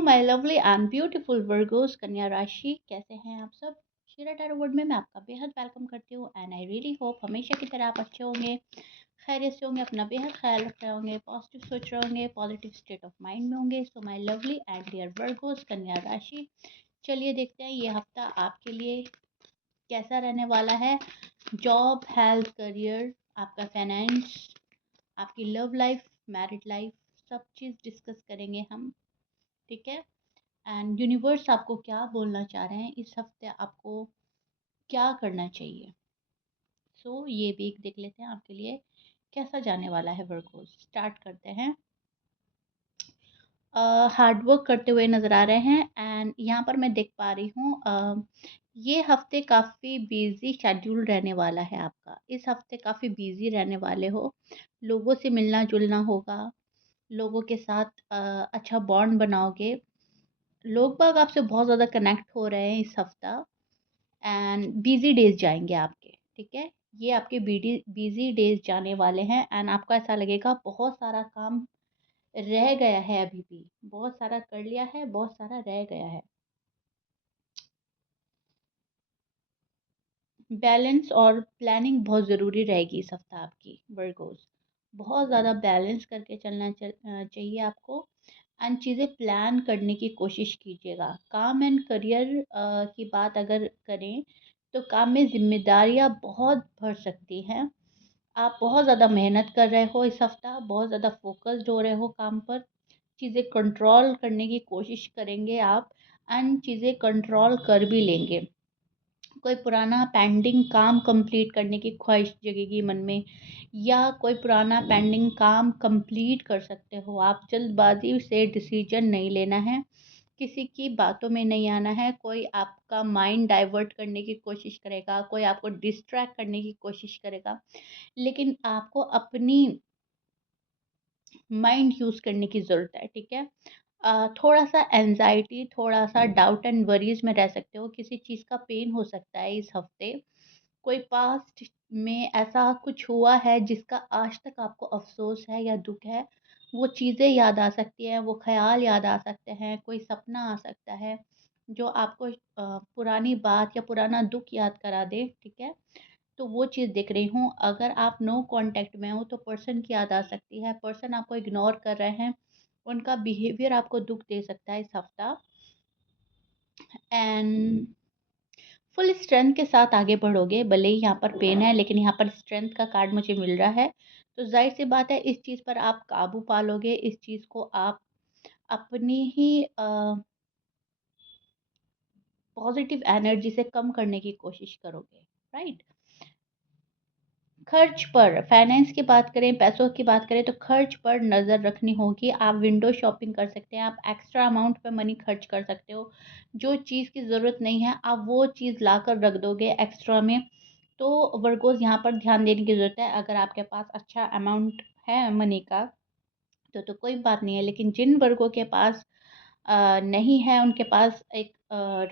Hello my lovely and beautiful Virgo's कन्या राशि, कैसे हैं आप सब। शीरा टैरो वर्ड में मैं आपका बेहद वेलकम करती हूँ एंड आई रियली होप हमेशा की तरह आप अच्छे होंगे, खैरियत से होंगे, अपना बेहद ख्याल रख रहे होंगे, पॉजिटिव सोच रहे होंगे, पॉजिटिव स्टेट ऑफ माइंड में होंगे। So my lovely and dear Virgos कन्या राशि, चलिए देखते हैं ये हफ्ता आपके लिए कैसा रहने वाला है। जॉब, हेल्थ, करियर, आपका फाइनेंस, आपकी लव लाइफ, मैरिड लाइफ, सब चीज़ डिस्कस करेंगे हम। ठीक है। एंड यूनिवर्स आपको क्या बोलना चाह रहे हैं इस हफ्ते, आपको क्या करना चाहिए। ये भी एक देख लेते हैं आपके लिए कैसा जाने वाला है। वर्क को स्टार्ट करते हैं। हार्ड वर्क करते हुए नज़र आ रहे हैं एंड यहाँ पर मैं देख पा रही हूँ ये हफ्ते काफ़ी बिजी शेड्यूल रहने वाला है आपका। इस हफ्ते काफ़ी बिजी रहने वाले हो, लोगों से मिलना जुलना होगा, लोगों के साथ अच्छा बॉन्ड बनाओगे। लोग बाग आपसे बहुत ज़्यादा कनेक्ट हो रहे हैं इस हफ्ता एंड बिजी डेज जाएंगे आपके। ठीक है। ये आपके बिजी डेज जाने वाले हैं एंड आपको ऐसा लगेगा बहुत सारा काम रह गया है, अभी भी बहुत सारा कर लिया है, बहुत सारा रह गया है। बैलेंस और प्लानिंग बहुत ज़रूरी रहेगी इस हफ्ता आपकी वर्गोस। बहुत ज़्यादा बैलेंस करके चलना चाहिए आपको एंड चीज़ें प्लान करने की कोशिश कीजिएगा। काम एंड करियर की बात अगर करें तो काम में जिम्मेदारियां बहुत बढ़ सकती हैं। आप बहुत ज़्यादा मेहनत कर रहे हो इस हफ्ता, बहुत ज़्यादा फोकस्ड हो रहे हो काम पर, चीज़ें कंट्रोल करने की कोशिश करेंगे आप एंड चीज़ें कंट्रोल कर भी लेंगे। कोई पुराना पेंडिंग काम कंप्लीट करने की ख्वाहिश जगेगी मन में, या कोई पुराना पेंडिंग काम कंप्लीट कर सकते हो आप। जल्दबाजी से डिसीजन नहीं लेना है, किसी की बातों में नहीं आना है। कोई आपका माइंड डाइवर्ट करने की कोशिश करेगा, कोई आपको डिस्ट्रैक्ट करने की कोशिश करेगा, लेकिन आपको अपनी माइंड यूज़ करने की ज़रूरत है। ठीक है। थोड़ा सा एनजाइटी, थोड़ा सा डाउट एंड वरीज में रह सकते हो, किसी चीज़ का पेन हो सकता है इस हफ्ते। कोई पास्ट में ऐसा कुछ हुआ है जिसका आज तक आपको अफ़सोस है या दुःख है, वो चीज़ें याद आ सकती हैं, वो ख़्याल याद आ सकते हैं, कोई सपना आ सकता है जो आपको पुरानी बात या पुराना दुःख याद करा दे। ठीक है। तो वो चीज़ देख रही हूँ। अगर आप नो कांटेक्ट में हो तो पर्सन की याद आ सकती है, पर्सन आपको इग्नोर कर रहे हैं, उनका बिहेवियर आपको दुःख दे सकता है इस हफ्ता। एंड फुल स्ट्रेंथ के साथ आगे बढ़ोगे, भले ही यहाँ पर पेन है लेकिन यहाँ पर स्ट्रेंथ का कार्ड मुझे मिल रहा है। तो जाहिर सी बात है इस चीज़ पर आप काबू पा लोगे, इस चीज़ को आप अपनी ही पॉजिटिव एनर्जी से कम करने की कोशिश करोगे। राइट। खर्च पर, फाइनेंस की बात करें, पैसों की बात करें तो खर्च पर नज़र रखनी होगी। आप विंडो शॉपिंग कर सकते हैं, आप एक्स्ट्रा अमाउंट पे मनी खर्च कर सकते हो। जो चीज़ की ज़रूरत नहीं है आप वो चीज़ ला कर रख दोगे एक्स्ट्रा में। तो वर्गोज़ यहाँ पर ध्यान देने की ज़रूरत है। अगर आपके पास अच्छा अमाउंट है मनी का तो कोई बात नहीं है, लेकिन जिन वर्गों के पास नहीं है, उनके पास एक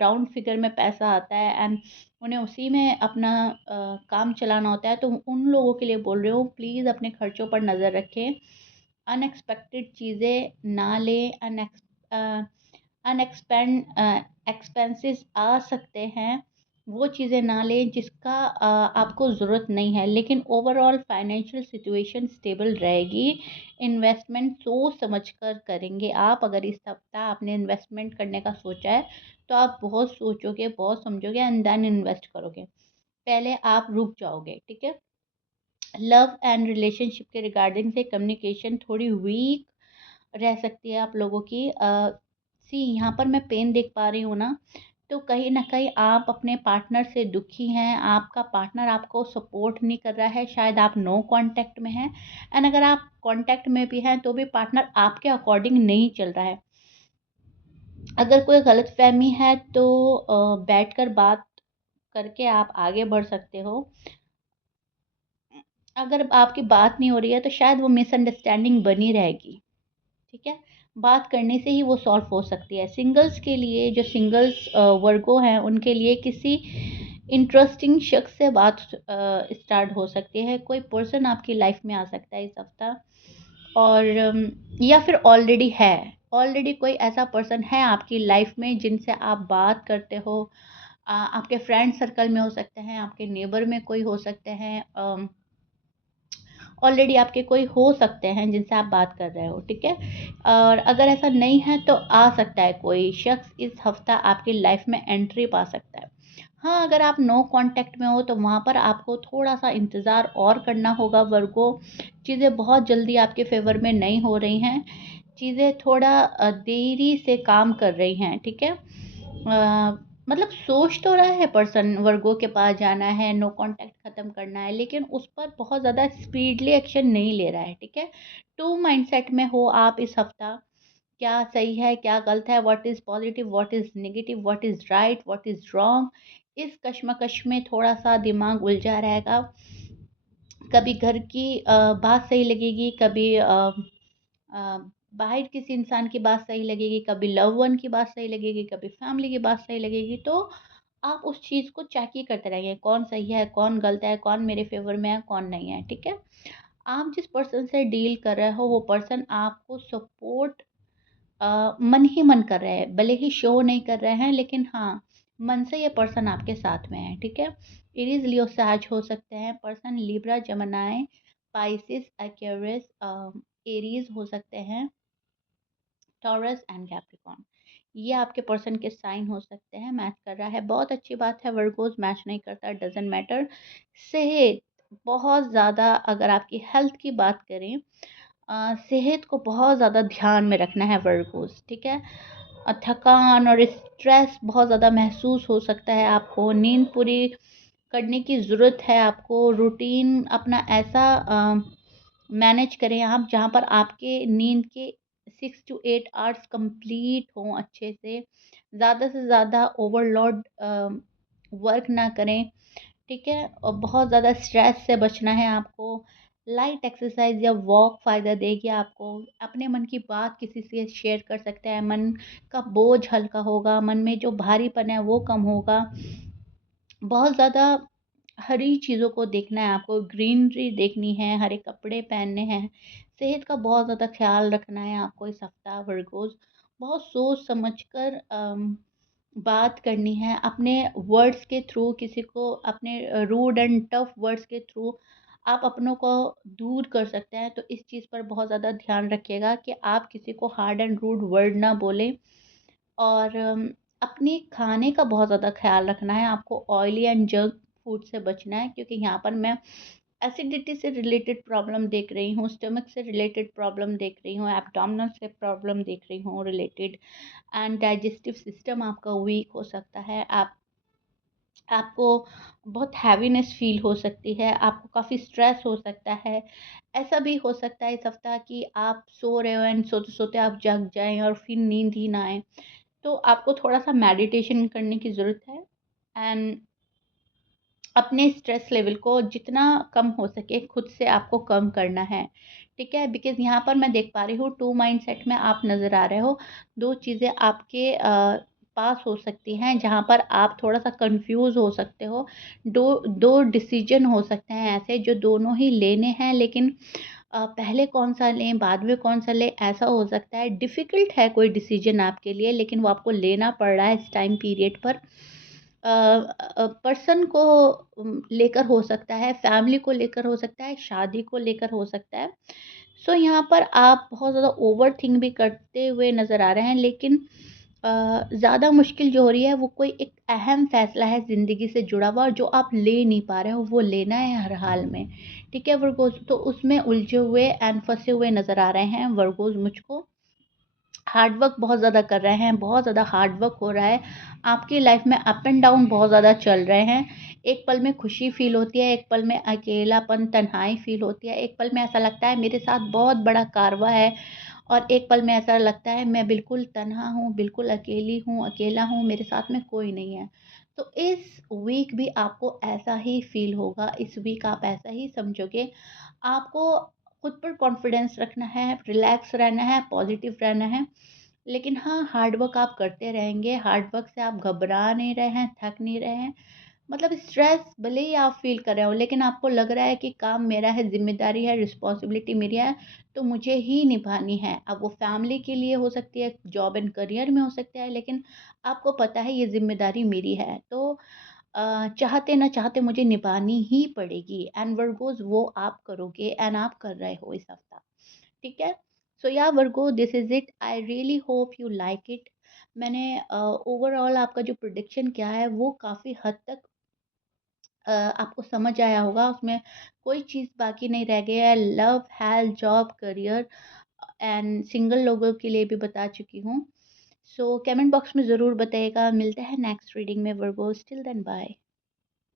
राउंड फिगर में पैसा आता है एंड उन्हें उसी में अपना काम चलाना होता है, तो उन लोगों के लिए बोल रही हूँ प्लीज़ अपने खर्चों पर नज़र रखें। अनएक्सपेक्टेड चीज़ें ना लें। अनएक्सपेंड एक्सपेंसेस आ सकते हैं, वो चीज़ें ना लें जिसका आपको ज़रूरत नहीं है। लेकिन ओवरऑल फाइनेंशियल सिचुएशन स्टेबल रहेगी। इन्वेस्टमेंट सोच समझ कर करेंगे आप। अगर इस सप्ताह आपने इन्वेस्टमेंट करने का सोचा है तो आप बहुत सोचोगे, बहुत समझोगे एंड देन इन्वेस्ट करोगे, पहले आप रुक जाओगे। ठीक है। लव एंड रिलेशनशिप के रिगार्डिंग से कम्युनिकेशन थोड़ी वीक रह सकती है आप लोगों की। यहाँ पर मैं पेन देख पा रही हूँ ना, तो कहीं ना कहीं आप अपने पार्टनर से दुखी हैं, आपका पार्टनर आपको सपोर्ट नहीं कर रहा है, शायद आप नो कांटेक्ट में हैं एंड अगर आप कांटेक्ट में भी हैं तो भी पार्टनर आपके अकॉर्डिंग नहीं चल रहा है। अगर कोई गलतफहमी है तो बैठकर बात करके आप आगे बढ़ सकते हो। अगर आपकी बात नहीं हो रही है तो शायद वो मिसअंडरस्टैंडिंग बनी रहेगी। ठीक है। बात करने से ही वो सॉल्व हो सकती है। सिंगल्स के लिए, जो सिंगल्स वर्गो हैं उनके लिए किसी इंटरेस्टिंग शख्स से बात स्टार्ट हो सकती है। कोई पर्सन आपकी लाइफ में आ सकता है इस हफ्ता, और या फिर ऑलरेडी है। ऑलरेडी कोई ऐसा पर्सन है आपकी लाइफ में जिनसे आप बात करते हो। आपके फ्रेंड सर्कल में हो सकते हैं, आपके नेबर में कोई हो सकते हैं, ऑलरेडी आपके कोई हो सकते हैं जिनसे आप बात कर रहे हो, ठीक है? और अगर ऐसा नहीं है तो आ सकता है कोई शख्स इस हफ्ता आपकी लाइफ में एंट्री पा सकता है। हाँ, अगर आप नो कांटेक्ट में हो तो वहाँ पर आपको थोड़ा-सा इंतज़ार और करना होगा वर्गो। चीज़ें बहुत जल्दी आपके फ़ेवर में नहीं हो रही हैं। चीज़ें थोड़ा देरी से काम कर रही हैं, ठीक है? मतलब सोच तो रहा है पर्सन वर्गो के पास जाना है, नो कांटेक्ट ख़त्म करना है, लेकिन उस पर बहुत ज़्यादा स्पीडली एक्शन नहीं ले रहा है, ठीक है? 2 माइंडसेट में हो आप इस हफ़्ता, क्या सही है, क्या गलत है, what is positive, what is negative, what is right, what is wrong, इस कशमकश में थोड़ा-सा दिमाग उलझा रहेगा। कभी घर की बात सही लगेगी, कभी अ, बाहर किसी इंसान की बात सही लगेगी, कभी लव वन की बात सही लगेगी, कभी फैमिली की बात सही लगेगी, तो आप उस चीज़ को चेक ही करते रहेंगे, कौन सही है, कौन गलत है, कौन मेरे फ़ेवर में है, कौन नहीं है, ठीक है? आप जिस पर्सन से डील कर रहे हो, वो पर्सन आपको सपोर्ट मन ही मन कर रहे हैं, भले ही शो नहीं कर रहे हैं, लेकिन हाँ, मन से ये पर्सन आपके साथ में है, ठीक है? एरीज़, लियो, सैज हो सकते हैं person, Libra, Gemini, Pisces, Aquarius, Aries हो सकते हैं, टॉरस एंड कैप्रिकॉर्न। ये आपके पर्सन के साइन हो सकते हैं, मैच कर रहा है, बहुत अच्छी बात है। वर्गोज़ मैच नहीं करता, डज़न्ट मैटर। सेहत, बहुत ज़्यादा अगर आपकी हेल्थ की बात करें, सेहत को बहुत ज़्यादा ध्यान में रखना है वर्गोज़, ठीक है? थकान और स्ट्रेस बहुत ज़्यादा महसूस हो सकता है आपको, नींद पूरी करने की ज़रूरत है आपको, रूटीन अपना ऐसा मैनेज करें आप जहाँ पर आपके नींद के 6 टू 8 आवर्स कंप्लीट हों अच्छे से। ज़्यादा से ज़्यादा ओवरलोड वर्क ना करें, ठीक है? और बहुत ज़्यादा स्ट्रेस से बचना है आपको। लाइट एक्सरसाइज़ या वॉक फ़ायदा देगी आपको। अपने मन की बात किसी से शेयर कर सकते हैं, मन का बोझ हल्का होगा, मन में जो भारीपन है वो कम होगा। बहुत ज़्यादा हरी चीज़ों को देखना है आपको, ग्रीनरी देखनी है, हरे कपड़े पहनने हैं। सेहत का बहुत ज़्यादा ख़्याल रखना है आपको इस हफ़्ता वर्गोज़। बहुत सोच समझ कर बात करनी है। अपने वर्ड्स के थ्रू किसी को अपने रूड एंड टफ वर्ड्स के थ्रू आप अपनों को दूर कर सकते हैं। तो इस चीज़ पर बहुत ज़्यादा ध्यान रखिएगा कि आप किसी को हार्ड एंड रूड वर्ड ना बोलें। और अपने खाने का बहुत ज़्यादा ख़्याल रखना है, आपको ऑयली एंड जंक फूड से बचना है, क्योंकि यहाँ पर मैं एसिडिटी से रिलेटेड प्रॉब्लम देख रही हूँ, स्टमक से रिलेटेड प्रॉब्लम देख रही हूँ, एब्डोमिनल से प्रॉब्लम देख रही हूँ रिलेटेड, एंड डाइजेस्टिव सिस्टम आपका वीक हो सकता है। आपको बहुत हैवीनेस फ़ील हो सकती है, आपको काफ़ी स्ट्रेस हो सकता है। ऐसा भी हो सकता है इस हफ़्ता कि आप सो रहे हो एंड सोते-सोते आप जग जाएँ और फिर नींद ही ना आए। तो आपको थोड़ा-सा मेडिटेशन करने की ज़रूरत है, एंड अपने स्ट्रेस लेवल को जितना कम हो सके खुद से आपको कम करना है, ठीक है? बिकॉज़ यहाँ पर मैं देख पा रही हूँ 2 माइंडसेट में आप नज़र आ रहे हो। 2 चीज़ें आपके पास हो सकती हैं जहाँ पर आप थोड़ा-सा कन्फ्यूज़ हो सकते हो। 2 डिसीज़न हो सकते हैं ऐसे जो दोनों ही लेने हैं, लेकिन पहले कौन-सा लें, बाद में कौन-सा लें, ऐसा हो सकता है। डिफ़िकल्ट है कोई डिसीज़न आपके लिए, लेकिन वो आपको लेना पड़ रहा है इस टाइम पीरियड पर। पर्सन को लेकर हो सकता है, फैमिली को लेकर हो सकता है, शादी को लेकर हो सकता है। सो यहाँ पर आप बहुत ज़्यादा ओवरथिंक भी करते हुए नज़र आ रहे हैं, लेकिन ज़्यादा मुश्किल जो हो रही है वो कोई एक अहम फ़ैसला है ज़िंदगी से जुड़ा हुआ, और जो आप ले नहीं पा रहे हो वो लेना है हर हाल में, ठीक है वर्गोज़? तो उसमें उलझे हुए एंड फँसे हुए नज़र आ रहे हैं वर्गोज़ मुझको। हार्ड वर्क बहुत ज़्यादा कर रहे हैं, बहुत ज़्यादा हार्ड वर्क हो रहा है। आपकी लाइफ़ में अप एंड डाउन बहुत ज़्यादा चल रहे हैं। एक पल में खुशी फ़ील होती है, एक पल में अकेलापन, तन्हाई फ़ील होती है, एक पल में ऐसा लगता है मेरे साथ बहुत बड़ा कारवां है, और एक पल में ऐसा लगता है मैं बिल्कुल तन्हा हूँ, बिल्कुल अकेली हूँ, अकेला हूँ, मेरे साथ में कोई नहीं है। तो इस वीक भी आपको ऐसा ही फ़ील होगा, इस वीक आप ऐसा ही समझोगे। आपको खुद पर कॉन्फिडेंस रखना है, रिलैक्स रहना है, पॉज़िटिव रहना है। लेकिन हाँ, हार्ड वर्क आप करते रहेंगे, हार्ड वर्क से आप घबरा नहीं रहे हैं, थक नहीं रहे हैं। मतलब स्ट्रेस भले ही आप फ़ील कर रहे हो, लेकिन आपको लग रहा है कि काम मेरा है, ज़िम्मेदारी है, रिस्पॉन्सिबिलिटी मेरी है, तो मुझे ही निभानी है। अब वो फैमिली के लिए हो सकती है, जॉब एंड करियर में हो सकता है, लेकिन आपको पता है ये ज़िम्मेदारी मेरी है। तो चाहते ना चाहते मुझे निभानी ही पड़ेगी, एंड वर्गोज़ वो आप करोगे एंड आप कर रहे हो इस हफ़्ता, ठीक है? सो या Virgo, this is it. I really hope you like it. मैंने ओवरऑल आपका जो प्रेडिक्शन किया है वो काफ़ी हद तक आपको समझ आया होगा, उसमें कोई चीज़ बाकी नहीं रह गई है। Love, health, job, career and single लोगों के लिए भी बता चुकी हूँ। सो कमेंट बॉक्स में ज़रूर बताइएगा। मिलते हैं नेक्स्ट रीडिंग में वर्गोस, टिल देन बाय।